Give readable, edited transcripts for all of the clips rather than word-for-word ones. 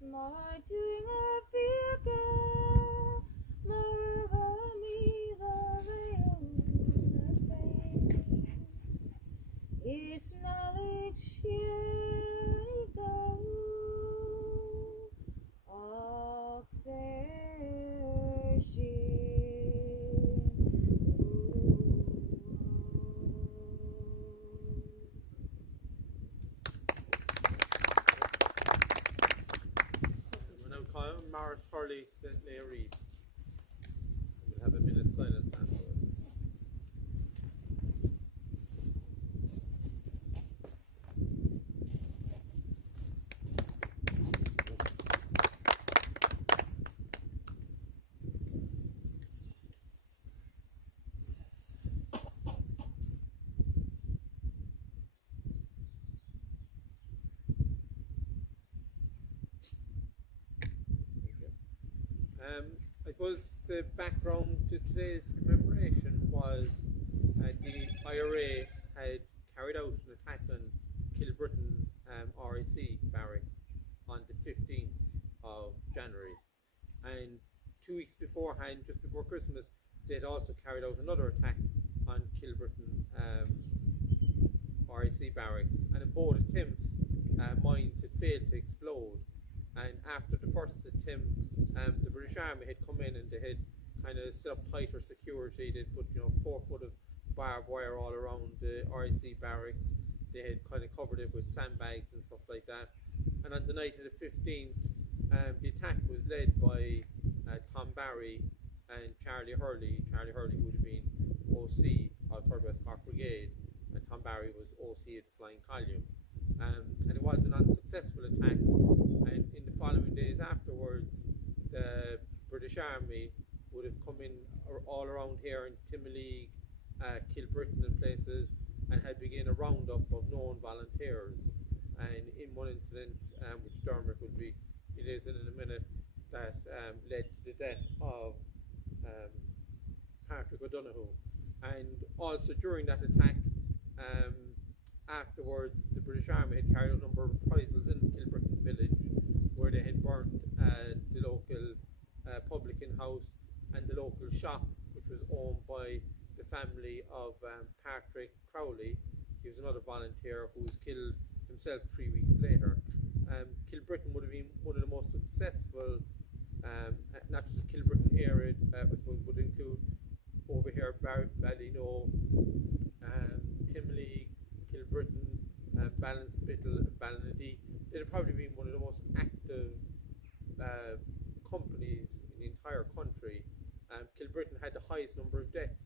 my doing a figure, Marva me the fame. It's knowledge here go, Morris Hurley, Lay Reid. We'll have a minute's silence afterwards. I suppose the background to today's commemoration was the IRA had carried out an attack on Kilbrittain RAC barracks on the 15th of January, and 2 weeks beforehand, just before Christmas, they had also carried out another attack on Kilbrittain RAC barracks, and in both attempts mines had failed to explode. And after the first attempt, the British Army had come in and they had kind of set up tighter security. They'd put 4 foot of barbed wire all around the RAC barracks. They had kind of covered it with sandbags and stuff like that. And on the night of the 15th, the attack was led by Tom Barry and Charlie Hurley. Charlie Hurley would have been OC of 3rd West Cork Brigade, and Tom Barry was OC of the Flying Column. And it was an unsuccessful attack, and in the following days afterwards, the British Army would have come in all around here in Timoleague, Kilbrittain and places, and had begun a roundup of known volunteers. And in one incident, which Dermot will be details in a minute, that led to the death of Pádraig O'Donoghue. And also during that attack, afterwards, the British Army had carried out a number of reprisals in the Kilbrittain village, where they had burnt the local publican house and the local shop, which was owned by the family of Pádraig Crowley. He was another volunteer who was killed himself 3 weeks later. Kilbrittain would have been one of the most successful, not just the Kilbrittain area, but would include over here Ballynoe, Timoleague, Kilbrittain, Ballinspittle and Ballinaday. They'd have probably been one of the most active companies in the entire country. Kilbrittain had the highest number of deaths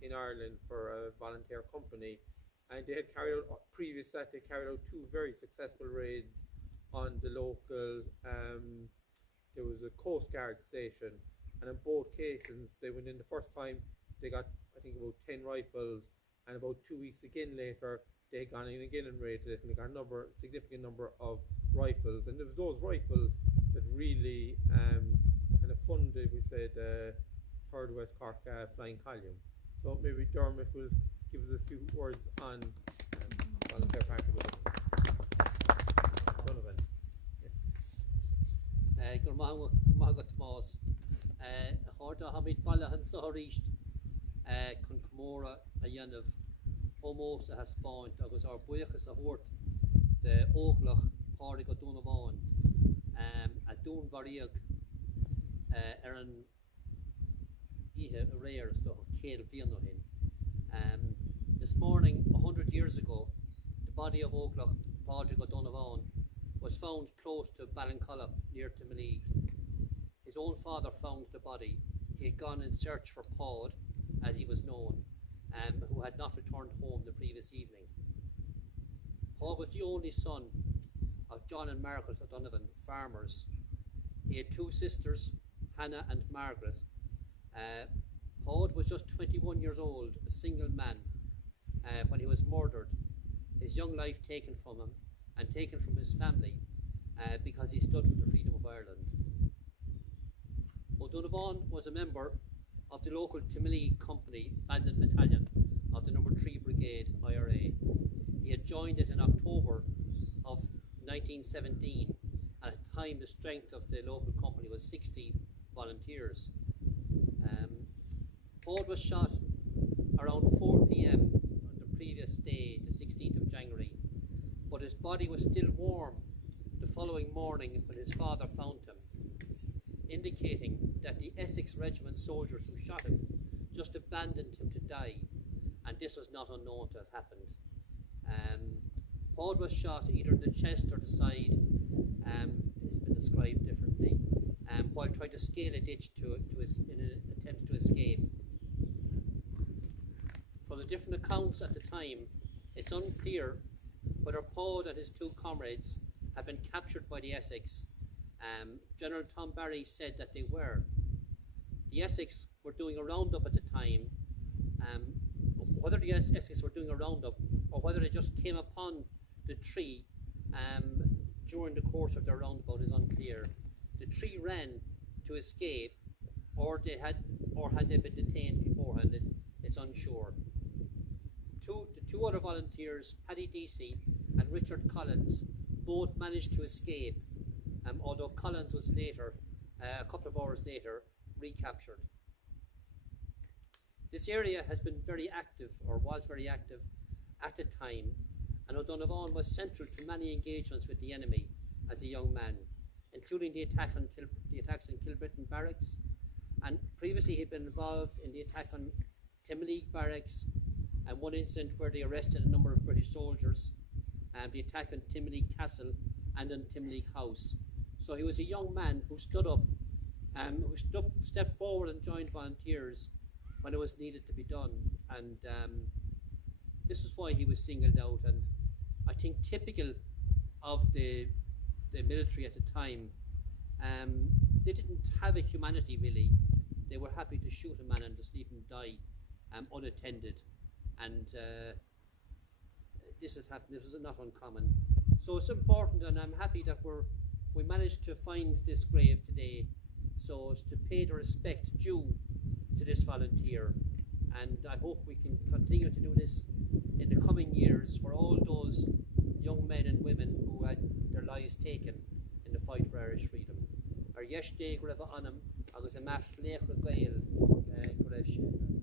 in Ireland for a volunteer company, and they had carried out, previous to that, they carried out 2 very successful raids on the local, there was a Coast Guard station, and in both cases, they went in the first time, they got, I think, about 10 rifles, and about 2 weeks again later, they had gone in again and raided it, and they got a significant number of rifles, and it was those rifles that really kind of funded, we said, 3rd West Cork Flying Column. So maybe Dermot will give us a few words on volunteer Pádraig Donnabhán. Gur mágad Tomás. Harda hamid ballahan sa haríist chun Comóradh a dhéanamh ómós a haspáint agus ar buíochas a thuairt de óglach Pádraig Donnabhán a dún bharíoch ar an ihe a réir sto céad bhíon ó hin. This morning, 100 years ago, the body of óglach Pádraig Donnabhán was found close to Ballincollig near Timoleague. His own father found the body. He had gone in search for Pád, as he was known, who had not returned home the previous evening. Pád was the only son of John and Margaret O'Donovan, farmers. He had 2 sisters, Hannah and Margaret. Pád was just 21 years old, a single man, when he was murdered, his young life taken from him and taken from his family because he stood for the freedom of Ireland. O'Donoghue was a member of the local Timoleague Company Bandit Battalion of the No. 3 Brigade IRA. He had joined it in October of 1917 at a time the strength of the local company was 60 volunteers. Pádraig was shot around 4 p.m. on the previous day, the 16th of January, but his body was still warm the following morning when his father found him, indicating that the Essex Regiment soldiers who shot him just abandoned him to die, and this was not unknown to have happened. Pádraig was shot either in the chest or the side, it's been described differently, while trying to scale a ditch in an attempt to escape. From the different accounts at the time, it's unclear whether Pádraig and his two comrades had been captured by the Essex. General Tom Barry said that they were. The Essex were doing a roundup at the time. Whether the Essex were doing a roundup or whether they just came upon the tree during the course of their roundabout is unclear. The tree ran to escape, or had they been detained beforehand, it's unsure. The two other volunteers, Paddy Deasy and Richard Collins, both managed to escape, although Collins was later, a couple of hours later, recaptured. This area has been very active, or was very active, at the time, and Donnabhán was central to many engagements with the enemy as a young man, including the attacks in Kilbrittain Barracks, and previously he'd been involved in the attack on Timoleague Barracks, and one incident where they arrested a number of British soldiers, the attack on Timoleague Castle and on Timoleague House. So he was a young man who stood up, stepped forward and joined volunteers when it was needed to be done, and this is why he was singled out. And I think typical of the military at the time, they didn't have a humanity really. They were happy to shoot a man and just leave him die unattended, and this has happened. This is not uncommon, so it's important, and I'm happy that we managed to find this grave today, so as to pay the respect due to this volunteer. And I hope we can continue to do this in the coming years for all those young men and women who had their lives taken in the fight for Irish freedom. Ar yesh raibh anam agus a mas léach gael go raibh sin.